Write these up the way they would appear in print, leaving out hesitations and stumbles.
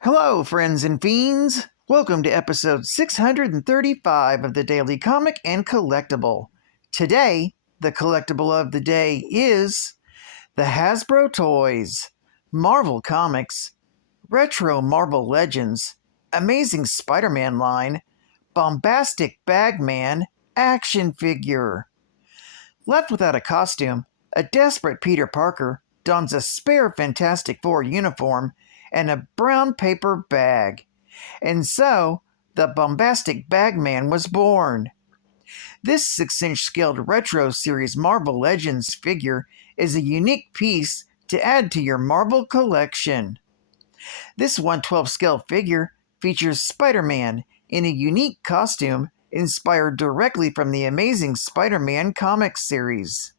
Hello, friends and fiends! Welcome to episode 635 of the Daily Comic and Collectible. Today, the collectible of the day is the Hasbro Toys, Marvel Comics, Retro Marvel Legends, Amazing Spider-Man line, Bombastic Bagman action figure. Left without a costume, a desperate Peter Parker dons a spare Fantastic Four uniform and a brown paper bag. And so, the Bombastic Bagman was born. This 6-inch scaled Retro Series Marvel Legends figure is a unique piece to add to your Marvel collection. This 1/12 scale figure features Spider-Man in a unique costume inspired directly from the Amazing Spider-Man comic series.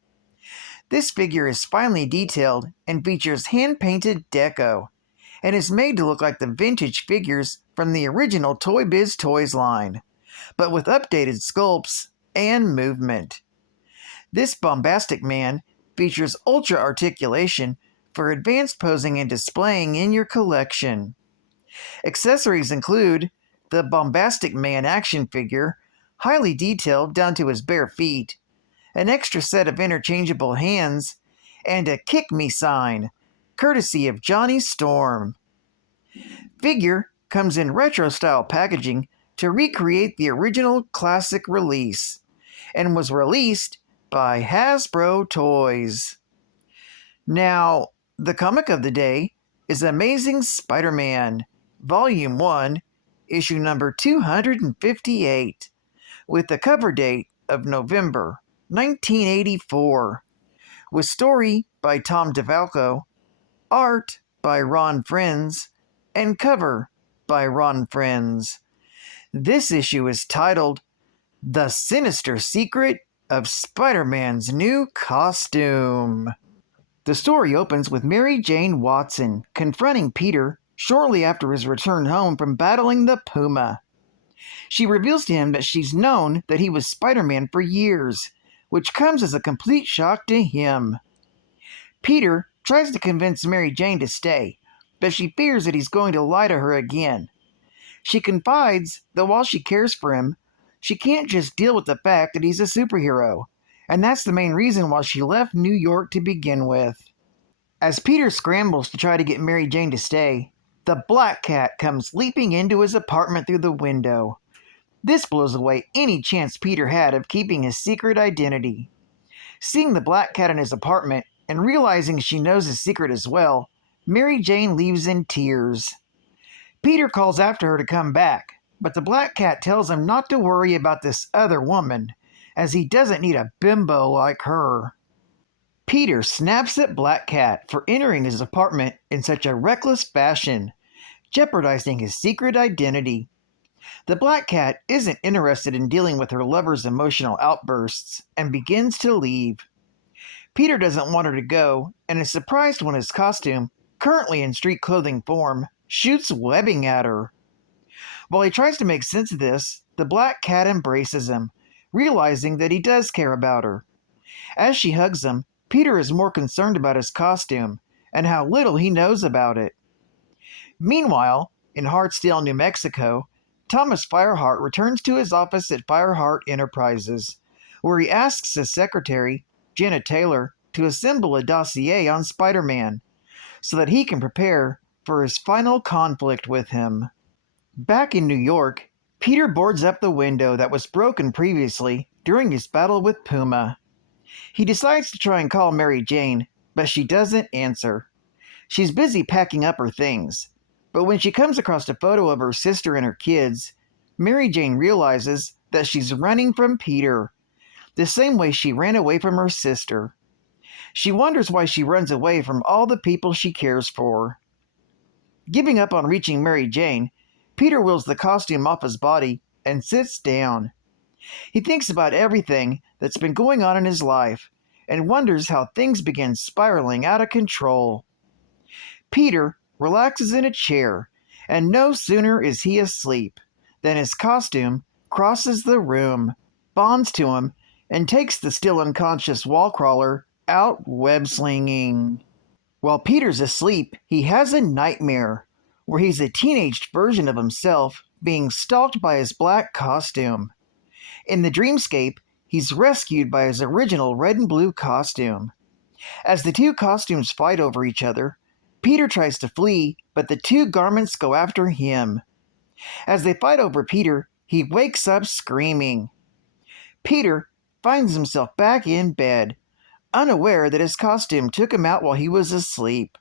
This figure is finely detailed and features hand-painted deco, and is made to look like the vintage figures from the original Toy Biz Toys line, but with updated sculpts and movement. This Bombastic Man features ultra articulation for advanced posing and displaying in your collection. Accessories include the Bombastic Man action figure, highly detailed down to his bare feet, an extra set of interchangeable hands, and a Kick Me sign, courtesy of Johnny Storm. Figure comes in retro-style packaging to recreate the original classic release, and was released by Hasbro Toys. Now, the comic of the day is Amazing Spider-Man, Volume 1, issue number 258, with the cover date of November 1984, with story by Tom DeFalco, art by Ron Frenz, and cover by Ron Frenz. This issue is titled The Sinister Secret of Spider-Man's New Costume. The story opens with Mary Jane Watson confronting Peter shortly after his return home from battling the Puma. She reveals to him that she's known that he was Spider-Man for years, which comes as a complete shock to him. Peter tries to convince Mary Jane to stay, but she fears that he's going to lie to her again. She confides that while she cares for him, she can't just deal with the fact that he's a superhero, and that's the main reason why she left New York to begin with. As Peter scrambles to try to get Mary Jane to stay, the Black Cat comes leaping into his apartment through the window. This blows away any chance Peter had of keeping his secret identity. Seeing the Black Cat in his apartment, and realizing she knows his secret as well, Mary Jane leaves in tears. Peter calls after her to come back, but the Black Cat tells him not to worry about this other woman, as he doesn't need a bimbo like her. Peter snaps at Black Cat for entering his apartment in such a reckless fashion, jeopardizing his secret identity. The Black Cat isn't interested in dealing with her lover's emotional outbursts and begins to leave. Peter doesn't want her to go and is surprised when his costume, currently in street clothing form, shoots webbing at her. While he tries to make sense of this, the Black Cat embraces him, realizing that he does care about her. As she hugs him, Peter is more concerned about his costume and how little he knows about it. Meanwhile, in Hartsdale, New Mexico, Thomas Fireheart returns to his office at Fireheart Enterprises, where he asks his secretary, Jenna Taylor, to assemble a dossier on Spider-Man, so that he can prepare for his final conflict with him. Back in New York, Peter boards up the window that was broken previously during his battle with Puma. He decides to try and call Mary Jane, but she doesn't answer. She's busy packing up her things, but when she comes across a photo of her sister and her kids, Mary Jane realizes that she's running from Peter, the same way she ran away from her sister. She wonders why she runs away from all the people she cares for. Giving up on reaching Mary Jane, Peter wheels the costume off his body and sits down. He thinks about everything that's been going on in his life and wonders how things begin spiraling out of control. Peter relaxes in a chair, and no sooner is he asleep than his costume crosses the room, bonds to him, and takes the still unconscious wall crawler out web-slinging. While Peter's asleep, he has a nightmare. where he's a teenaged version of himself being stalked by his black costume. In the dreamscape, he's rescued by his original red and blue costume. As the two costumes fight over each other, Peter tries to flee, but the two garments go after him. As they fight over Peter, he wakes up screaming. Peter finds himself back in bed, unaware that his costume took him out while he was asleep.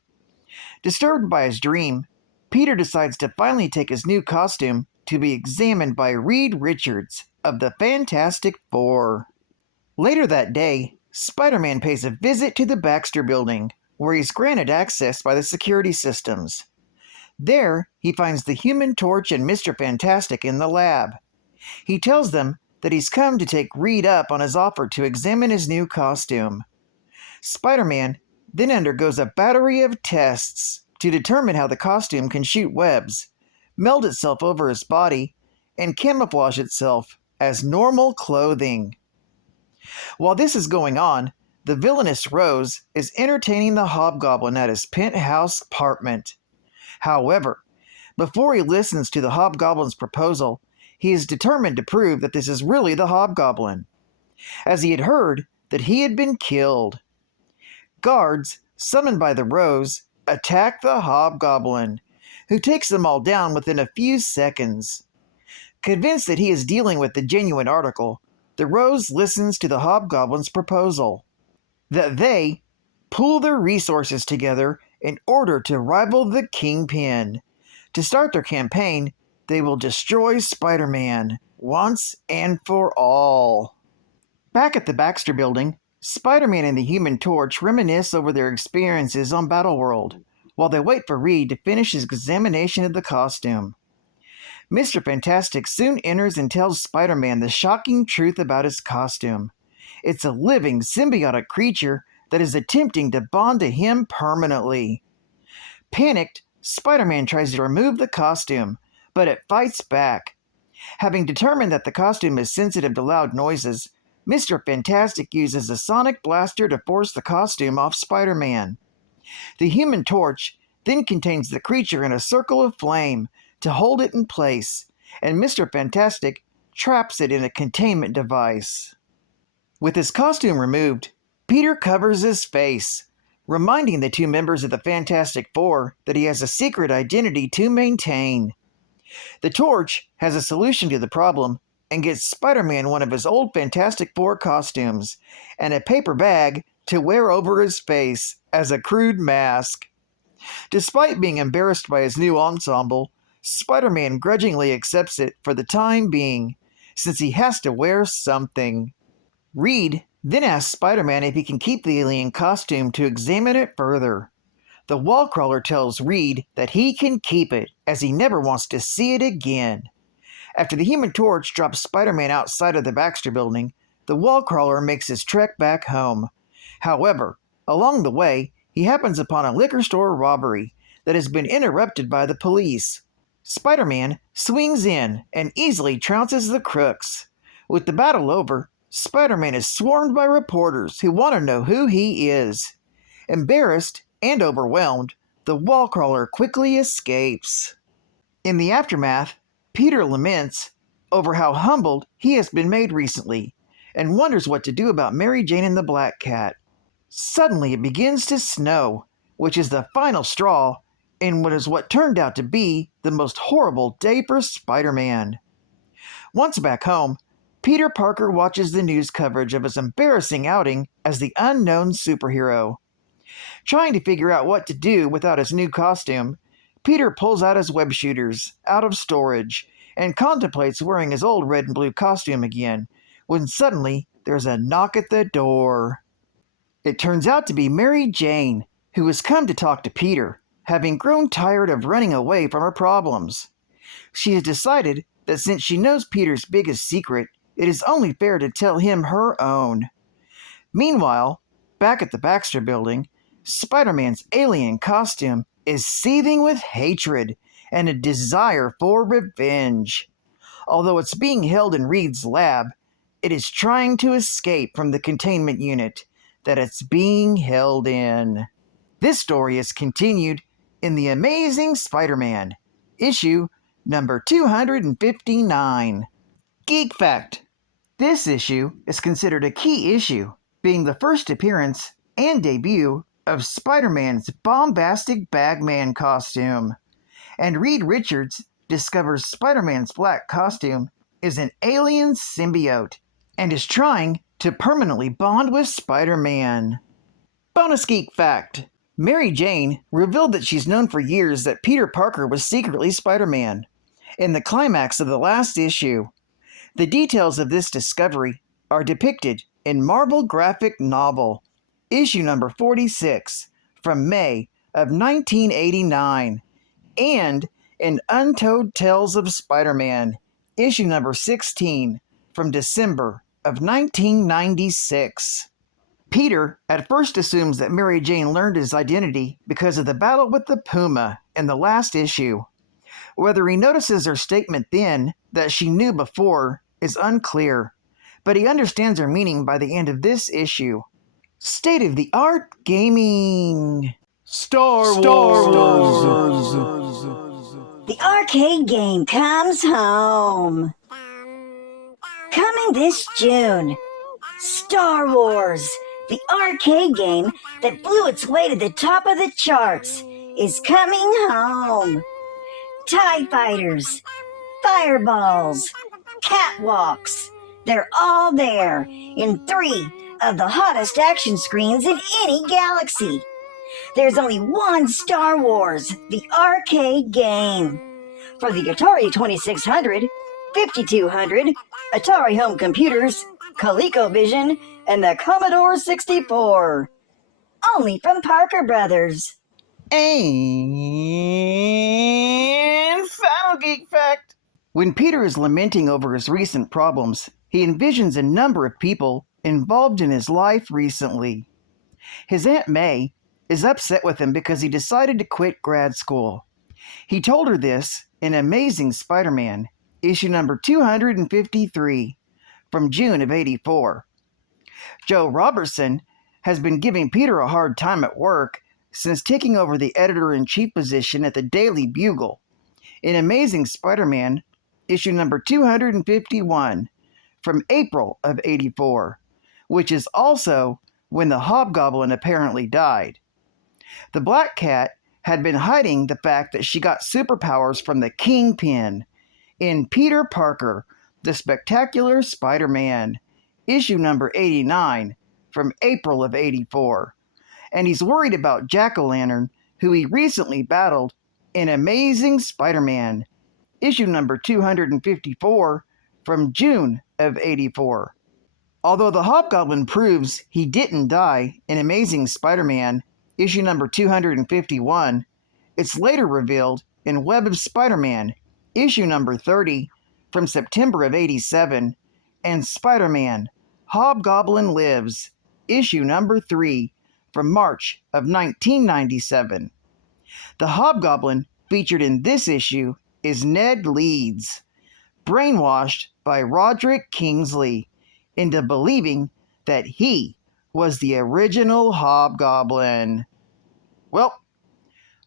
Disturbed by his dream, Peter decides to finally take his new costume to be examined by Reed Richards of the Fantastic Four. Later that day, Spider-Man pays a visit to the Baxter Building, where he's granted access by the security systems. There, he finds the Human Torch and Mr. Fantastic in the lab. He tells them that he's come to take Reed up on his offer to examine his new costume. Spider-Man then undergoes a battery of tests to determine how the costume can shoot webs, meld itself over his body, and camouflage itself as normal clothing. While this is going on, the villainous Rose is entertaining the Hobgoblin at his penthouse apartment. However, before he listens to the Hobgoblin's proposal, he is determined to prove that this is really the Hobgoblin, as he had heard that he had been killed. Guards, summoned by the Rose, attack the Hobgoblin, who takes them all down within a few seconds. Convinced that he is dealing with the genuine article, the Rose listens to the Hobgoblin's proposal that they pool their resources together in order to rival the Kingpin. To start their campaign, they will destroy Spider-Man once and for all. Back at the Baxter Building, Spider-Man and the Human Torch reminisce over their experiences on Battleworld, while they wait for Reed to finish his examination of the costume. Mr. Fantastic soon enters and tells Spider-Man the shocking truth about his costume. It's a living, symbiotic creature that is attempting to bond to him permanently. Panicked, Spider-Man tries to remove the costume, but it fights back. Having determined that the costume is sensitive to loud noises, Mr. Fantastic uses a sonic blaster to force the costume off Spider-Man. The Human Torch then contains the creature in a circle of flame to hold it in place, and Mr. Fantastic traps it in a containment device. With his costume removed, Peter covers his face, reminding the two members of the Fantastic Four that he has a secret identity to maintain. The Torch has a solution to the problem and gets Spider-Man one of his old Fantastic Four costumes and a paper bag to wear over his face as a crude mask. Despite being embarrassed by his new ensemble, Spider-Man grudgingly accepts it for the time being, since he has to wear something. Reed then asks Spider-Man if he can keep the alien costume to examine it further. The Wallcrawler tells Reed that he can keep it, as he never wants to see it again. After the Human Torch drops Spider-Man outside of the Baxter Building, the Wallcrawler makes his trek back home. However, along the way, he happens upon a liquor store robbery that has been interrupted by the police. Spider-Man swings in and easily trounces the crooks. With the battle over, Spider-Man is swarmed by reporters who want to know who he is. Embarrassed and overwhelmed, the Wallcrawler quickly escapes. In the aftermath, Peter laments over how humbled he has been made recently and wonders what to do about Mary Jane and the Black Cat. Suddenly it begins to snow, which is the final straw in what turned out to be the most horrible day for Spider-Man. Once back home, Peter Parker watches the news coverage of his embarrassing outing as the unknown superhero. Trying to figure out what to do without his new costume, Peter pulls out his web shooters out of storage and contemplates wearing his old red and blue costume again, when suddenly there's a knock at the door. It turns out to be Mary Jane, who has come to talk to Peter, having grown tired of running away from her problems. She has decided that since she knows Peter's biggest secret, it is only fair to tell him her own. Meanwhile, back at the Baxter Building, Spider-Man's alien costume is seething with hatred and a desire for revenge. Although it's being held in Reed's lab, it is trying to escape from the containment unit that it's being held in. This story is continued in The Amazing Spider-Man, issue number 259. Geek Fact: this issue is considered a key issue, being the first appearance and debut of Spider-Man's Bombastic Bagman costume. And Reed Richards discovers Spider-Man's black costume is an alien symbiote and is trying to permanently bond with Spider-Man. Bonus Geek Fact: Mary Jane revealed that she's known for years that Peter Parker was secretly Spider-Man. In the climax of the last issue, the details of this discovery are depicted in Marvel graphic novel, issue number 46, from May of 1989, and in Untold Tales of Spider-Man, issue number 16, from December of 1996. Peter at first assumes that Mary Jane learned his identity because of the battle with the Puma in the last issue. Whether he notices her statement then that she knew before is unclear, but he understands her meaning by the end of this issue. State-of-the-art gaming. Star Wars. The arcade game comes home. Coming this June, Star Wars, the arcade game that blew its way to the top of the charts, is coming home. TIE fighters, fireballs, catwalks, they're all there in 3 of the hottest action screens in any galaxy. There's only one Star Wars, the arcade game. For the Atari 2600, 5200, Atari home computers, ColecoVision, and the Commodore 64. Only from Parker Brothers. And final Geek Fact: when Peter is lamenting over his recent problems, he envisions a number of people involved in his life recently. His Aunt May is upset with him because he decided to quit grad school. He told her this in Amazing Spider-Man, issue number 253, from June of '84. Joe Robertson has been giving Peter a hard time at work since taking over the editor-in-chief position at the Daily Bugle. In Amazing Spider-Man, issue number 251, from April of '84, which is also when the Hobgoblin apparently died. The Black Cat had been hiding the fact that she got superpowers from the Kingpin in Peter Parker, the Spectacular Spider-Man, issue number 89, from April of '84. And he's worried about Jack-O-Lantern, who he recently battled in Amazing Spider-Man, issue number 254, from June of '84. Although the Hobgoblin proves he didn't die in Amazing Spider-Man, issue number 251, it's later revealed in Web of Spider-Man, issue number 30, from September of '87, and Spider-Man, Hobgoblin Lives, issue number 3, from March of 1997. The Hobgoblin featured in this issue is Ned Leeds, brainwashed by Roderick Kingsley into believing that he was the original Hobgoblin. Well,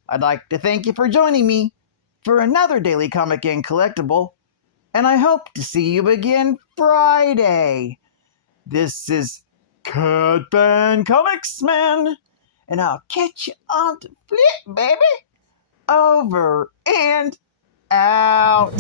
I'd like to thank you for joining me for another Daily Comic and Collectible, and I hope to see you again Friday. This is Catman Comics Man, and I'll catch you on the flip, baby. Over and out.